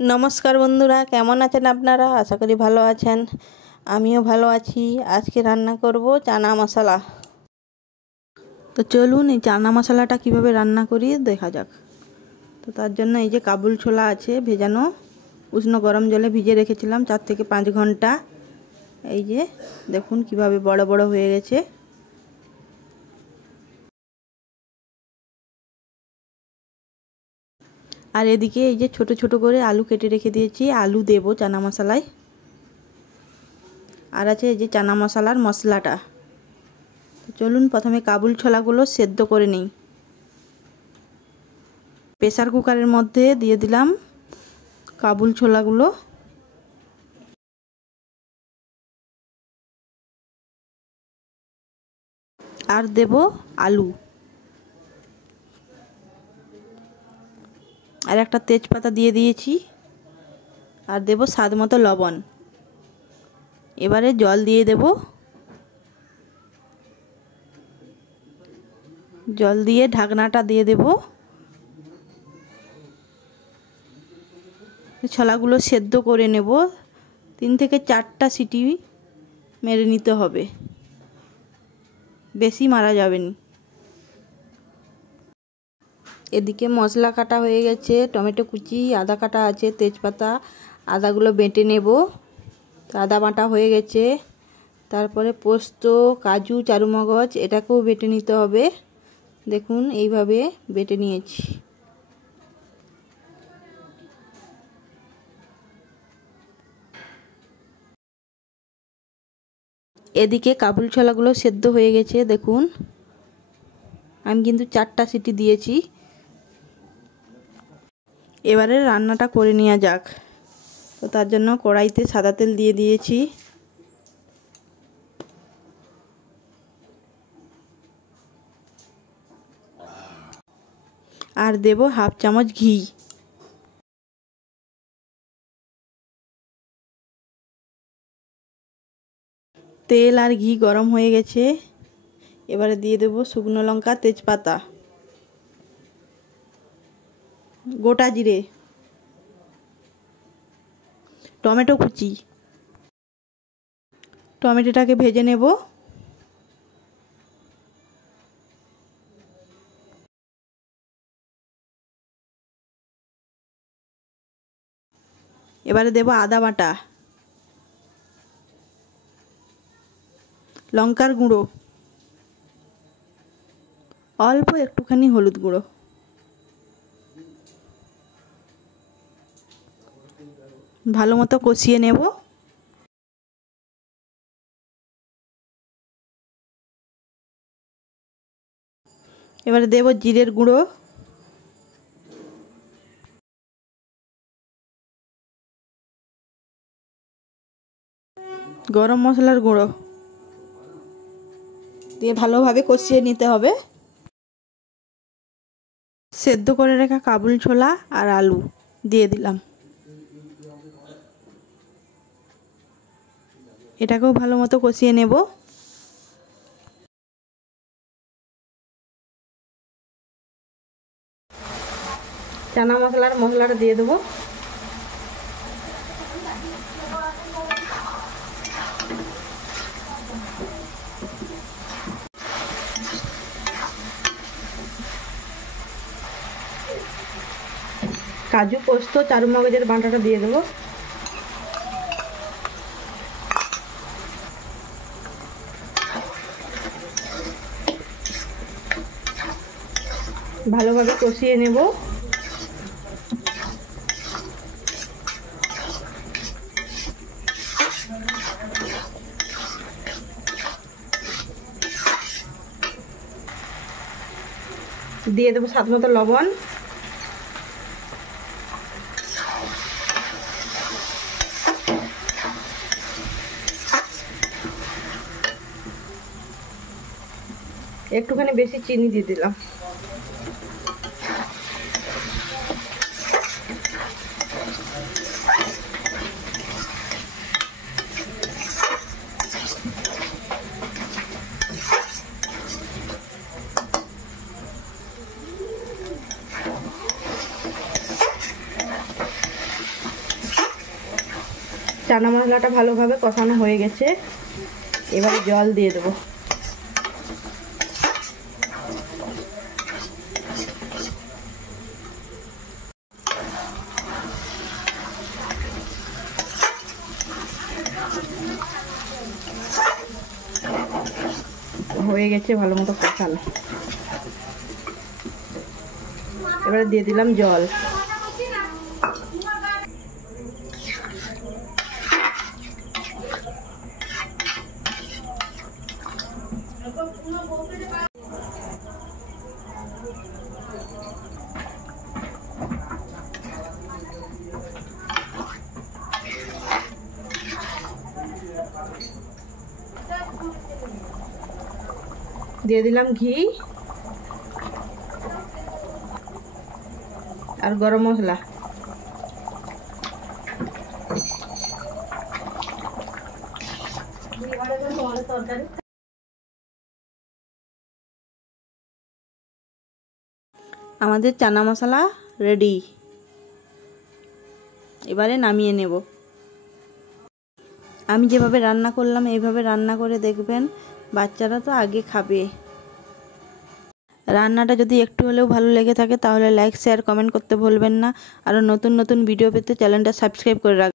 নমস্কার বন্ধুরা, কেমন আছেন আপনারা? আশা করি ভালো আছেন। আমিও ভালো আছি। আজকে রান্না করব চানা মশলা। তো চলুন এই চানা মশলাটা কিভাবে রান্না করি দেখা যাক। তো তার জন্য এই যে কাবুল ছোলা আছে ভেজানো, উষ্ণ গরম জলে ভিজে রেখেছিলাম 4 থেকে 5 ঘন্টা। এই যে দেখুন কিভাবে বড় বড় হয়ে গেছে। আর এদিকে এই যে ছোট ছোট করে আলু কেটে রেখে দিয়েছি, আলু দেব চানা মশলায়। আর আছে এই যে চানা মশলার মশলাটা। চলুন প্রথমে কাবুল ছোলাগুলো সেদ্ধ করে নিই। প্রেসার কুকারের মধ্যে দিয়ে দিলাম কাবুল ছোলাগুলো। আর দেব আলু, আর একটা তেজপাতা দিয়ে দিয়েছি, আর দেব স্বাদ মতো লবণ। এবারে জল দিয়ে দেব। জল দিয়ে ঢাকনাটা দিয়ে দেব। ছোলাগুলো সেদ্ধ করে নেব। 3 থেকে 4টা সিটি মেরে নিতে হবে, বেশি মারা যাবে না। এদিকে মশলা কাটা হয়ে গেছে, টমেটো কুচি, আদা কাটা আছে, তেজপাতা, আদাগুলো বেটে নেব। আদা বাটা হয়ে গেছে। তারপরে পোস্ত, কাজু, চারুমগজ এটাকেও বেটে নিতে হবে। দেখুন এইভাবে বেটে নিয়েছি। এদিকে কাবুল ছোলাগুলো সেদ্ধ হয়ে গেছে। দেখুন আমি কিন্তু 4টা সিটি দিয়েছি। এবারে রান্নাটা করে নেওয়া যাক। তো তার জন্য কড়াইতে সাদা তেল দিয়ে দিয়েছি। আর দেব হাফ চামচ ঘি। তেল আর ঘি গরম হয়ে গেছে। এবারে দিয়ে দেব শুকনো লঙ্কা, তেজপাতা, গোটা জিরে, টমেটো কুচি। টমেটোটাকে ভেজে নেব। এবারে দেব আদা বাটা, লঙ্কার গুঁড়ো, অল্প একটুখানি হলুদ গুঁড়ো। ভালো মতো কষিয়ে নেব। এবারে দেব জিরের গুঁড়ো, গরম মশলার গুঁড়ো দিয়ে ভালোভাবে কষিয়ে নিতে হবে। সেদ্ধ করে রাখা কাবুল ছোলা আর আলু দিয়ে দিলাম। এটাকেও ভালো মতো কষিয়ে নেব। চানা মশলাটা দিয়ে দেবো। কাজু, পোস্ত, চারুমগজের বাটাটা দিয়ে দেবো। ভালোভাবে কষিয়ে নেব। দিয়ে দেবো স্বাদ মতো লবণ। একটুখানি বেশি চিনি দিয়ে দিলাম। চানা মশলাটা ভালোভাবে কষানো হয়ে গেছে, এবারে জল দিয়ে দেবো। হয়ে গেছে ভালো মতো কষানো, এবারে দিয়ে দিলাম জল। দিয়ে দিলাম ঘি আর গরম মশলা। আমাদের চানা মশলা রেডি, এবারে নামিয়ে নেব। আমি যেভাবে রান্না করলাম এইভাবে রান্না করে দেখবেন, বাচ্চারা তো আগে খাবে। রান্নাটা যদি একটু হলেও ভালো লেগে থাকে তাহলে লাইক শেয়ার কমেন্ট করতে ভুলবেন না। আর নতুন নতুন ভিডিও পেতে চ্যানেলটা সাবস্ক্রাইব করে রাখবেন।